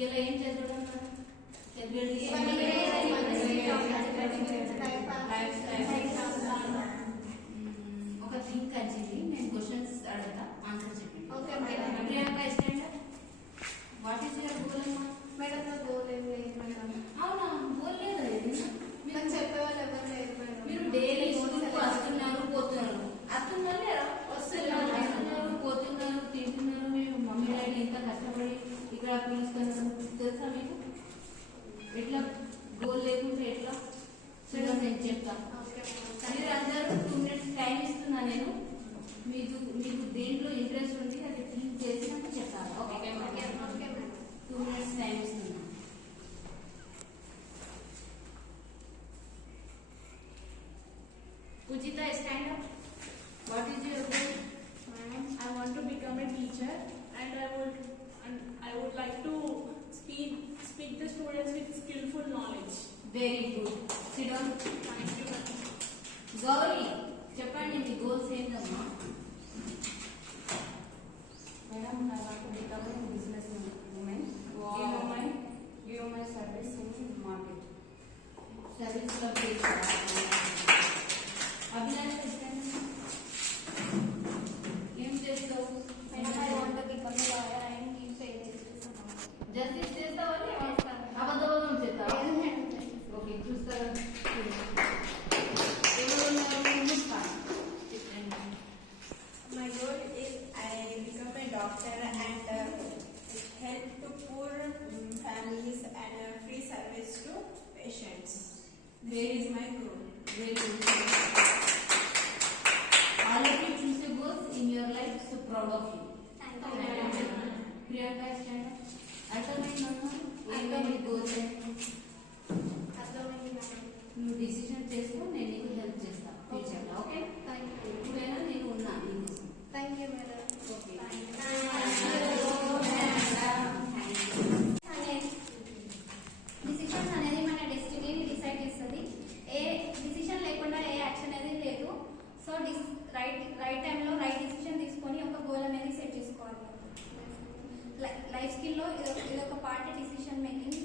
ఇలా ఏం చదవడం ఒక థింక్ వచ్చింది. నేను క్వశ్చన్స్ అడుగుతా, ఆన్సర్ చెప్పండి. Priyanka standard what is your goal అమ్మా? మేడం నా గోల్ ఏం లేదు మేడం. అవునా, గోల్ లేదా? మీరు చెప్పేవాళ్ళు ఎవరు లేదు మేడం. మీరు డైలీ స్కూల్కి వస్తున్నారు పోతున్నారు, వస్తున్నారు లేదా? వస్తున్నారు పోతున్నారు తింటున్నారు. మీరు మమ్మీ డాడీ ఎంత కష్టపడి ఇక్కడ పిలుస్తున్నారు తెలుసా మీకు? ఎట్లా గోల్ లేకుంటే ఎట్లా? సరే నేను చెప్తాను. మీరు అందరూ 2 minutes టైం ఇస్తున్నా నేను. మీకు దేంట్లో ఇంట్రెస్ట్ ఉంది అది థింక్ చేసి నాకు చెప్తాను. ఓకే 2 minutes టైం ఇస్తున్నా. Pujita, stand up. What is your goal? I want to become a teacher, and I would like to speak the students with skillful knowledge. Very good. Sit down. Thank you. Gauri, చెప్పండి మీ గోల్స్ ఏంటమ్మా? Madam, I want to become a business woman. Give my service in market. Service లో అభిలాష్ ఏం చేస్తావు? జస్టిస్ చేస్తావా? అబద్ధం చేస్తావా? ఓకే చూస్తారా? My goal is I become a doctor and help to poor families and free service to patients. This is my goal. Very good. All of you choose your goals in your life, so proud of you. Thank you. Priyanka, stand up. అర్థమైందమ్మా? ఏమేమి గోల్స్? అర్థమైంది మేడం. నువ్వు డిసిషన్ చేసుకో, నేను నీకు హెల్ప్ చేస్తాను ఫ్యూచర్లో. ఓకే, ఇప్పుడైనా నేను ఉన్నాను నీకోసం. Thank you madam. Okay, decision అనేది మన డెస్టినీని డిసైడ్ చేస్తుంది. ఏ డిసిషన్ లేకుండా ఏ యాక్షన్ అనేది లేదు. సో రైట్ టైంలో రైట్ డిసిషన్ తీసుకొని ఒక గోల్ అనేది సెట్ చేసుకోవాలి. లైఫ్ స్కిల్లో ఇది ఒక పార్ట్ డిసిషన్ మేకింగ్.